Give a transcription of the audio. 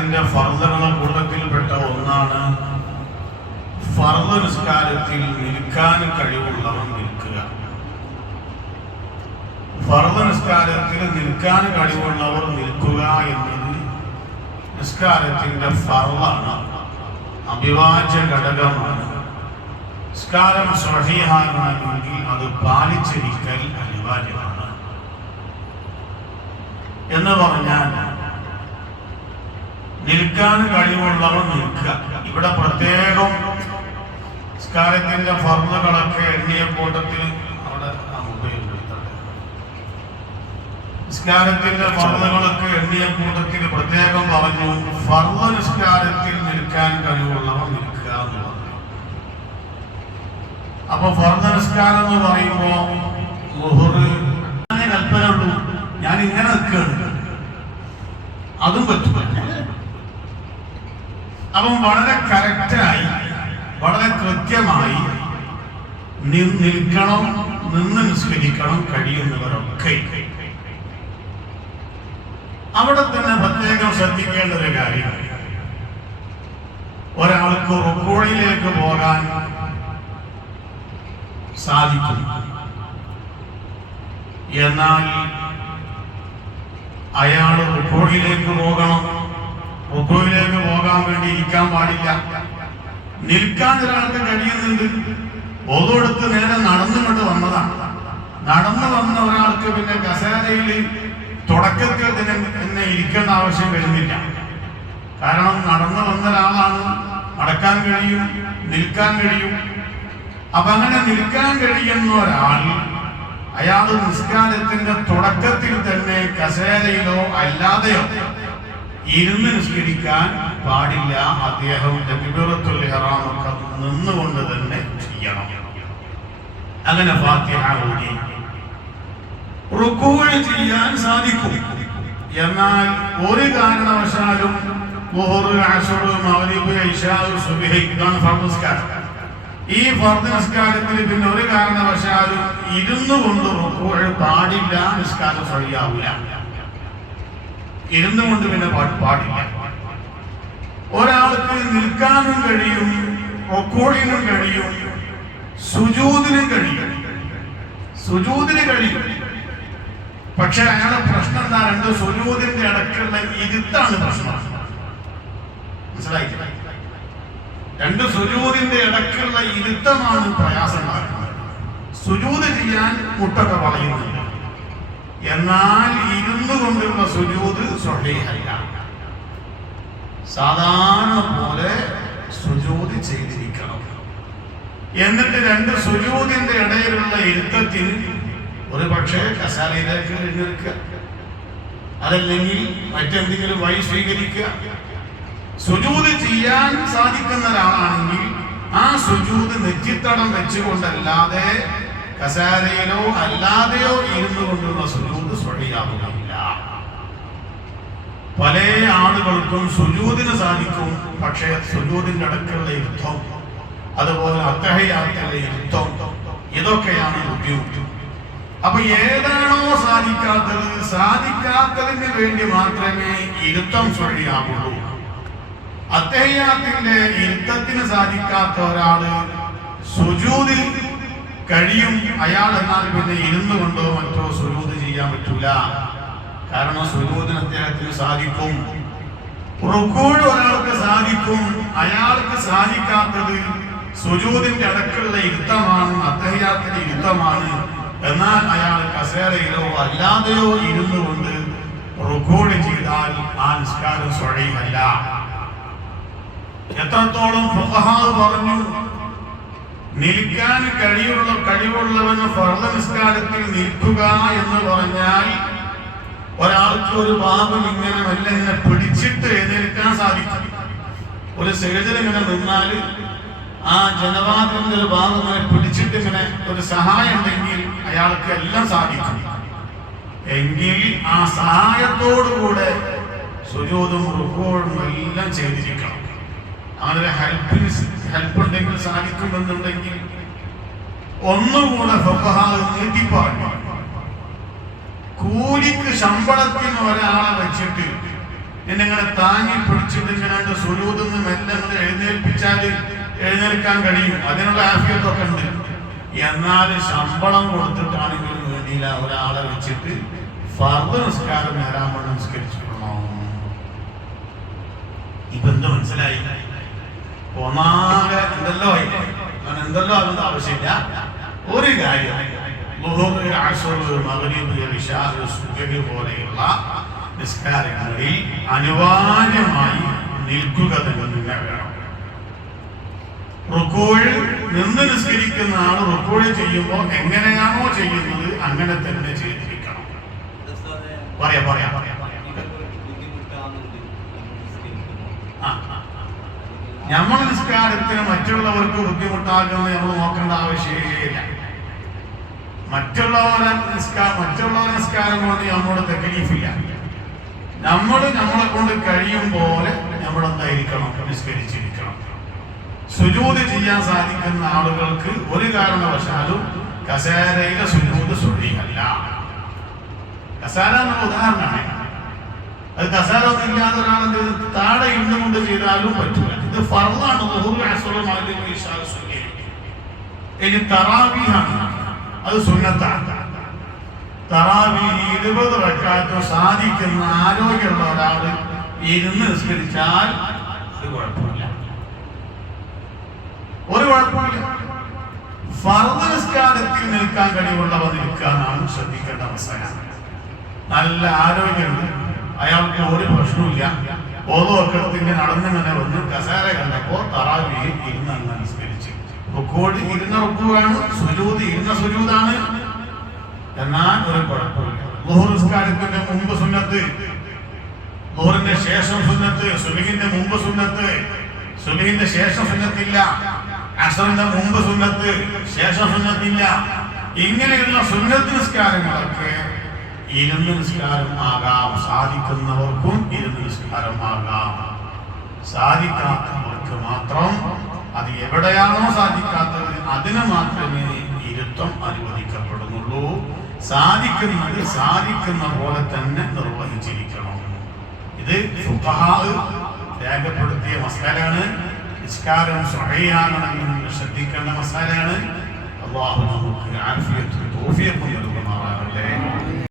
നിസ്കാരത്തിന്റെ കൂട്ടത്തിൽ കൂട്ടത്തിൽപ്പെട്ട ഒന്നാണ് ഫർദ നിസ്കാരത്തിൽ നിൽക്കാൻ കഴിവുള്ളവൻ നിൽക്കുക. ഫർദ നിസ്കാരത്തിൽ നിൽക്കാൻ കഴിവുള്ളവർ നിൽക്കുക എന്നത് നിസ്കാരത്തിന്റെ ഫർദാണ്. അഭിവാജ്യ ഘടകമാണ്. നിസ്കാരം സ്വഹീഹാകണമെങ്കിൽ അത് പാലിച്ചിരിക്കൽ അനിവാര്യമാണ്. എന്ന് പറഞ്ഞാൽ നിൽക്കാൻ കഴിവുള്ളവർ നിൽക്കുക. ഇവിടെ പ്രത്യേകം നിസ്കാരത്തിന്റെ ഫർദുകളൊക്കെ എണ്ണിയ കൂട്ടത്തിൽ അവിടെ. നിസ്കാരത്തിന്റെ ഫർദുകളൊക്കെ എണ്ണിയ കൂട്ടത്തിൽ പ്രത്യേകം പറഞ്ഞു ഫർദ് നിസ്കാരത്തിൽ നിൽക്കാൻ കഴിവുള്ളവർ നിൽക്കുക എന്ന് പറഞ്ഞു. അപ്പൊ ഫർദ നിസ്കാരം എന്ന് പറയുമ്പോ കൽപ്പന ഉള്ളൂ. ഞാൻ ഇങ്ങനെ നിൽക്കുകയാണ് അതും പറ്റില്ല അപ്പം വളരെ കറക്റ്റായി വളരെ കൃത്യമായി നിൽക്കണം നിന്ന് നിസ്കരിക്കണം കഴിയുന്നവരൊക്കെ. അവിടെ തന്നെ പ്രത്യേകം ശ്രദ്ധിക്കേണ്ട ഒരു കാര്യം. ഒരാൾക്ക് റുക്കോഴിലേക്ക് പോകാൻ സാധിക്കും. എന്നാൽ അയാൾ റുക്കോഴിലേക്ക് പോകണം. റുക്കോയിലേക്ക് പോകാൻ വേണ്ടി ഇരിക്കാൻ പാടില്ല. നിൽക്കാൻ ഒരാൾക്ക് കഴിയുന്നുണ്ട്. ബോധമെടുത്ത് നേരെ നടന്നുകൊണ്ട് വന്നതാണ്. നടന്നു വന്ന ഒരാൾക്ക് പിന്നെ കസേരയിൽ തുടക്കത്തിൽ തന്നെ തന്നെ ഇരിക്കേണ്ട ആവശ്യം വരുന്നില്ല. കാരണം നടന്നു വന്ന ഒരാളാണ്. നടക്കാൻ കഴിയും നിൽക്കാൻ കഴിയും. അപ്പൊ അങ്ങനെ നിൽക്കാൻ കഴിയുന്ന ഒരാൾ അയാൾ നിസ്കാരത്തിന്റെ തുടക്കത്തിൽ തന്നെ കസേരയിലോ അല്ലാതെയോ ഇരുന്ന് നിസ്കരിക്കാൻ പാടില്ല. അദ്ദേഹം തക്ബീറത്തുൽ ഇഹ്റാമൊക്കെ നിന്നുകൊണ്ട് തന്നെ ചെയ്യണം. അങ്ങനെ ഫാത്തിഹ ഓതി. റുക്കൂഴ് ചെയ്യാൻ സാധിക്കും. എന്നാൽ ഒരു കാരണവശാലും ഈ ഫർദ് നിസ്കാരത്തിൽ പിന്നെ ഒരു കാരണവശാലും ഇരുന്നു കൊണ്ട് റുക്കൂഴ് പാടില്ല നിസ്കാരം ശരിയാവില്ല ഇരുന്നു കൊണ്ട് പിന്നെ പാട്ട് പാടില്ല. ഒരാൾക്ക് നിൽക്കാനും കഴിയും റുക്കൂഴിനും കഴിയും സുജൂതിനും കഴിയും. സുജൂതിന് കഴിയും. പക്ഷെ അയാളെ പ്രശ്നം എന്താ? രണ്ട് സുജൂതിന്റെ ഇടയ്ക്കുള്ള ഇരുത്താണ് പ്രശ്നം. മനസ്സിലായി? രണ്ട് സുജൂതിന്റെ ഇടയ്ക്കുള്ള ഇരുത്തമാണ് പ്രയാസം സുജൂത് ചെയ്യാൻ മുട്ടൊക്കെ വളയുന്നുണ്ട്. എന്നാൽ ഇരുന്നു കൊണ്ടുള്ള സുജൂത് സ്വഹീഹല്ല സാധാരണ പോലെ സുജൂത് ചെയ്തിരിക്കണം. എന്നിട്ട് രണ്ട് സുജൂതിന്റെ ഇടയിലുള്ള ഇരുത്തത്തിന് ഒരു പക്ഷേ കസാലയിലേക്ക് എഴുന്നേൽക്കുക അതല്ലെങ്കിൽ മറ്റെന്തെങ്കിലും വഴി സ്വീകരിക്കുക. സുജൂത് ചെയ്യാൻ സാധിക്കുന്ന ഒരാളാണെങ്കിൽ ആ സുജൂത് നെറ്റിത്തടം വെച്ചുകൊണ്ടല്ലാതെ കസാരയിലോ അല്ലാതെയോ ഇരുന്നു കൊണ്ടുള്ള സുജൂത് സ്വഴിയാവുകയില്ല പല ആളുകൾക്കും സുജൂതിന് സാധിക്കും പക്ഷേ സുജൂതിന്റെ അടുക്കുള്ള യുദ്ധം അതുപോലെ അത്തഹയാത്തിലെ യുദ്ധം ഇതൊക്കെയാണ് ബുദ്ധിമുട്ട്. അപ്പൊ ഏതാണോ സാധിക്കാത്തത് സാധിക്കാത്തതിന് വേണ്ടി മാത്രമേ ഇരുത്തം സ്വഴിയാവുള്ളൂ അദ്ദേഹത്തിന്റെ ഇരുത്തത്തിന് സാധിക്കാത്ത ഒരാൾ സുജൂതിൽ കഴിയും. അയാൾ എന്നാൽ പിന്നെ ഇരുന്നു കൊണ്ടോ മറ്റോ സുജൂത് ചെയ്യാൻ പറ്റൂല. കാരണം സുജൂതിന് അദ്ദേഹത്തിന് സാധിക്കും. ഒരാൾക്ക് സാധിക്കും. അയാൾക്ക് സാധിക്കാത്തത് സുജൂതിന്റെ അടക്കുള്ള ഇരുത്തമാണ് അദ്ദേഹത്തിന്റെ ഇരുത്തമാണ്. എന്നാൽ അയാൾ കസേരയിലോ അല്ലാതെയോ ഇരുന്നു കൊണ്ട് റുക്കൂഴ് ചെയ്താൽ ആ നിസ്കാരം സ്വഴയുമല്ല എത്രത്തോളം പറഞ്ഞു. നിൽക്കാൻ കഴിയുള്ള കഴിവുള്ളവന് ഫർദ നിസ്കാരത്തിൽ നിൽക്കുക എന്ന് പറഞ്ഞാൽ ഒരാൾക്ക് ഒരു പാപം ഇങ്ങനെ മെല്ലെ ഇങ്ങനെ പിടിച്ചിട്ട് എഴുന്നേൽക്കാൻ സാധിക്കും. ഒരു സേജന ഇങ്ങനെ നിന്നാൽ ആ ജനവാദത്തിന്റെ ഒരു ഭാഗം പിടിച്ചിട്ട് ഇങ്ങനെ ഒരു സഹായം ഉണ്ടെങ്കിൽ അയാൾക്ക് എല്ലാം സാധിക്കും. എങ്കിൽ ആ സഹായത്തോടുകൂടെ സുജോതും റുക്കോഴും എല്ലാം ചെയ്തിരിക്കണം. അങ്ങനെ ഹെൽപ്പിന് ഹെൽപ്പ് ഉണ്ടെങ്കിൽ സാധിക്കുമെന്നുണ്ടെങ്കിൽ ഒന്നുകൂടെ നീട്ടിപ്പാടി. കൂലിക്ക് ശമ്പളത്തിന് ഒരാളെ വെച്ചിട്ട് എന്നിങ്ങനെ താങ്ങി പിടിച്ച് സുജൂദിൽ നിന്ന് മെല്ലെ എഴുന്നേൽപ്പിച്ചാൽ എഴുന്നേൽക്കാൻ കഴിയും. അതിനുള്ള ആഫിയത്തൊക്കെ ഉണ്ട്. എന്നാൽ ശമ്പളം കൊടുത്തിട്ടാണെങ്കിലും വേണ്ടിയില്ല ഒരാളെ വെച്ചിട്ട് ഫർദ് നിസ്കാരം നേരാൻ വേണ്ടി ഇപ്പൊ എന്ത് മനസ്സിലായി? ഒന്നാകെ എന്തല്ലോ എന്തല്ലോ അതിന്റെ ആവശ്യമില്ല. ഒരു കാര്യം പോലെയുള്ള നിസ്കാരങ്ങളിൽ അനിവാര്യമായി നിൽക്കുക തന്നെ വേണം. റുക്കോഴ് നിന്ന് നിസ്കരിക്കുന്ന ആൾ റുക്കോഴ് ചെയ്യുമ്പോൾ എങ്ങനെയാണോ ചെയ്യുന്നത് അങ്ങനെ തന്നെ ചെയ്തിരിക്കണം. പറയാ പറയാ പറയാ ആ നമ്മൾ നിസ്കാരത്തിന് മറ്റുള്ളവർക്ക് ബുദ്ധിമുട്ടാകുന്നത് നമ്മൾ നോക്കേണ്ട ആവശ്യമില്ല. മറ്റുള്ളവരെ നിസ്കാരം മറ്റുള്ളവരെ നിസ്കാരം കൊണ്ട് നമ്മുടെ തെക്കലീഫില്ല നമ്മൾ നമ്മളെ കൊണ്ട് കഴിയും പോലെ നമ്മൾ എന്തായിരിക്കണം? നിസ്കരിച്ചിരിക്കണം. സുജൂത് ചെയ്യാൻ സാധിക്കുന്ന ആളുകൾക്ക് ഒരു കാരണവശാലും കസേരയിലെ സുജൂത് സുഴിയല്ല കസേര എന്നുള്ള ഉദാഹരണമാണ്. അത് കസാര ഒന്നും ഇല്ലാതെ ഒരാളെന്ത് താഴെ ഇരുന്നുകൊണ്ട് ചെയ്താലും പറ്റില്ല ഇത് ഫർളാണ്. ഇനി തറാവീഹാണ്. അത് സുന്നത്താണ്. തറാവി ഇരുപത് റക്കാത്തും സാധിക്കുന്ന ആരോഗ്യമുള്ള ഒരാൾ ഇരുന്ന് നിസ്കരിച്ചാൽ അത് കുഴപ്പമില്ല. ഒരു കുഴപ്പമില്ല. ഫർദ നിസ്കാരത്തിൽ നിൽക്കാൻ കഴിവുള്ളവർ നിൽക്കാനാണ് ശ്രദ്ധിക്കേണ്ട അവസ്ഥ നല്ല ആരോഗ്യമുണ്ട്. അയാൾക്ക് ഒരു പ്രശ്നമില്ല ഇങ്ങനെ നടന്നിങ്ങനെ വന്ന് കസേര കണ്ടപ്പോ തറാവിയെ ഇരുന്ന് അങ്ങ് അനുസ്മരിച്ചു. റുക്കോട് ഇരുന്ന റുക്കുവാണ് സുജൂത് ഇരുന്ന സുജൂതാണ്. എന്നാൽ ഒരു കുഴപ്പമില്ല. ലുഹുർ നിസ്കാരത്തിന്റെ മുമ്പ് സുന്നത്ത് ലുഹറിന്റെ ശേഷം സുന്നത്ത് സുബിഹിന്റെ മുമ്പ് സുന്നത്ത് സുബിഹിന്റെ ശേഷം സുന്നത്തില്ല. അസറിന്റെ മുമ്പ് സുന്നത്ത് ശേഷം സുന്നത്തില്ല. ഇങ്ങനെയുള്ള സുന്നത്ത് നിസ്കാരങ്ങളൊക്കെ ഇരുന്ന് നിസ്കാരം ആകാം സാധിക്കുന്നവർക്കും ആകാം. സാധിക്കാത്തവർക്ക് മാത്രം അത് എവിടെയാണോ സാധിക്കാത്തത് അതിന് മാത്രമേ ഇരുത്തം അനുവദിക്കപ്പെടുന്നുള്ളൂ. സാധിക്കുന്നത് സാധിക്കുന്ന പോലെ തന്നെ നിർവഹിച്ചിരിക്കണം. ഇത് രേഖപ്പെടുത്തിയ മസാലാണ് നിസ്കാരം സ്വഹയാകണമെന്ന് ശ്രദ്ധിക്കേണ്ട മസാലാണ് അള്ളാഹു നമുക്ക് ആഫിയത്ത് തോഫിയത്ത് നൽകുമാറാകട്ടെ